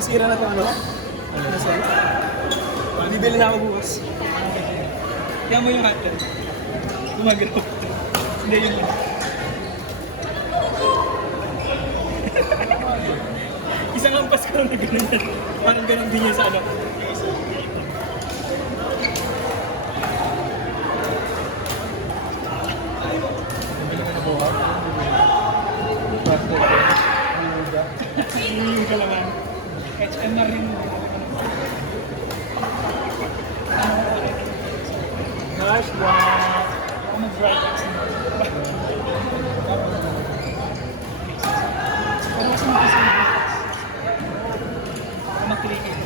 Sira na ito ano? Ano sa'yo? Bibili na ako bukas. Kaya mo yung hotdog. Gumagalaw. Hindi yun lang. Isang lampas ko lang na gano'n yan. Parang gano'n din yan sa ano. Yung kalaman. HM na rin. Gosh, wow! Ako mag-dry text na. Pero mas mag-isa yung bukas. Ako mag-click eh.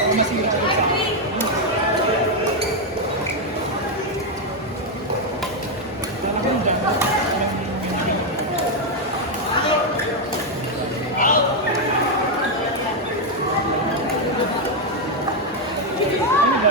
Ako masira ko sa akin. Talagang dyan. Ano ba?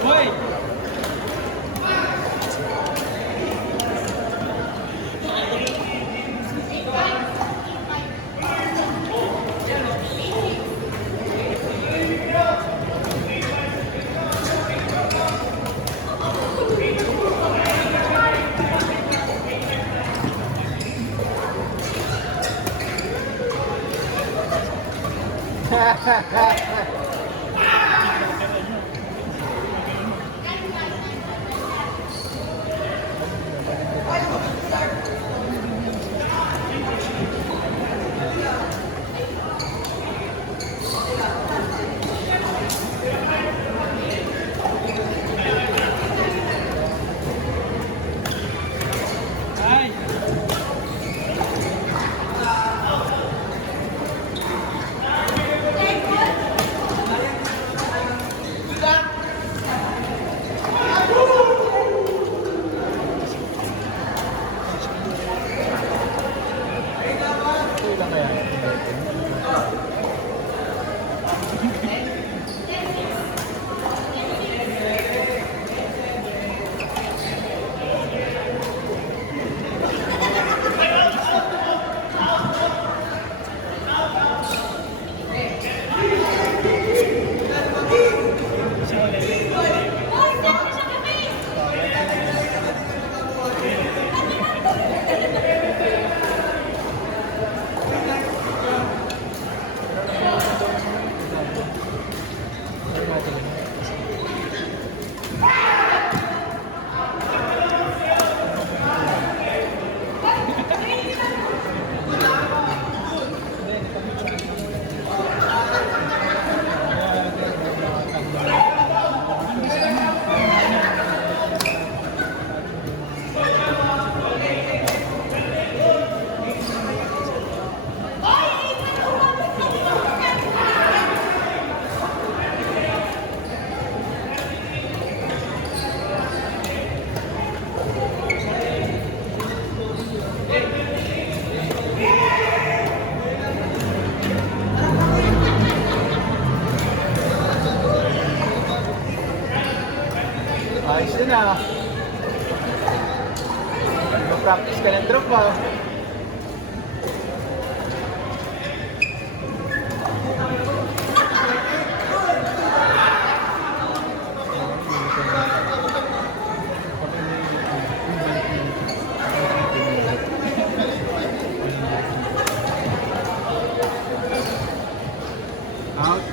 Hoy! Ay! Ayos yun ah. Mag-practice ka ng drop ah. Out.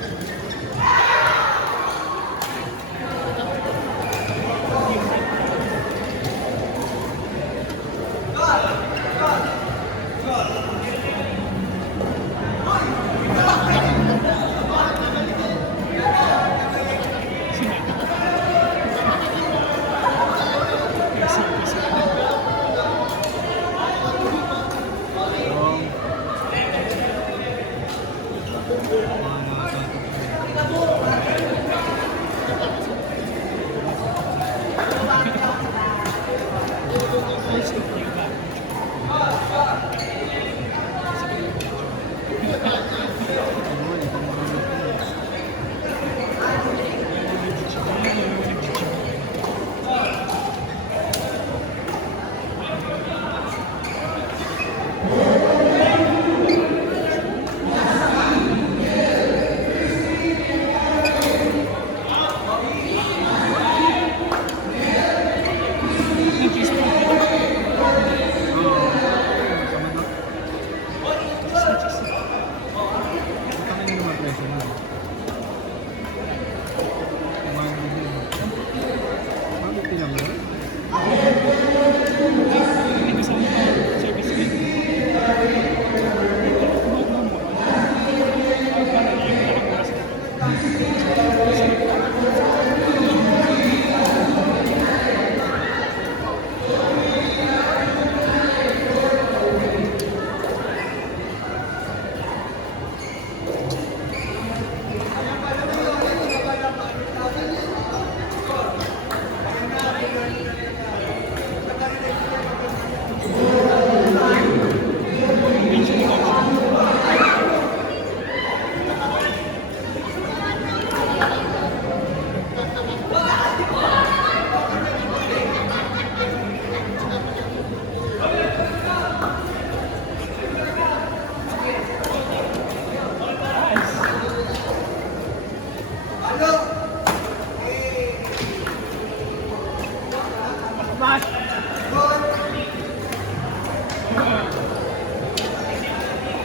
Papas!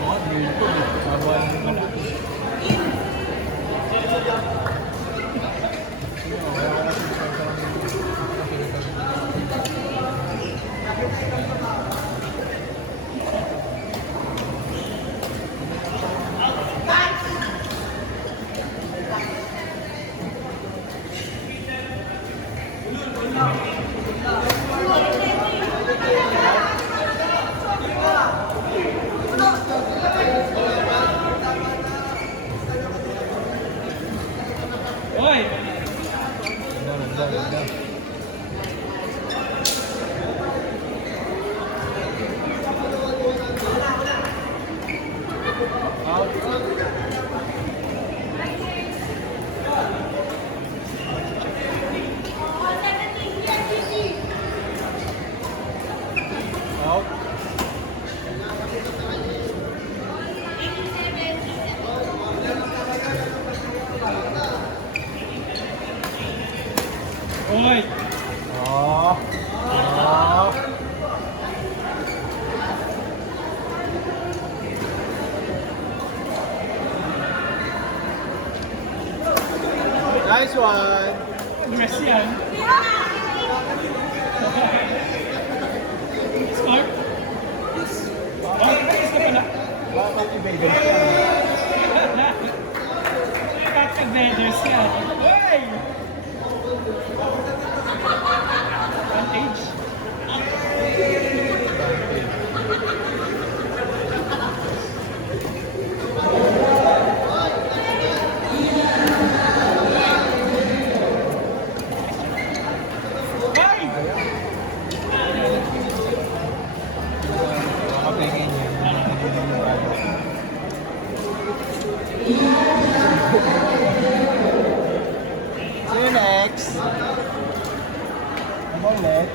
Oh, dito. Babawan mo na. Oy! Out. Oy! Oh. Oh. Nice one. Dress yan. Smart? Oh, practice ka pala. Bakit i-baby? Kakag-vendors ka. Oy! Advantage. Oy! Makapingin niya. See you next. Come on, Nick.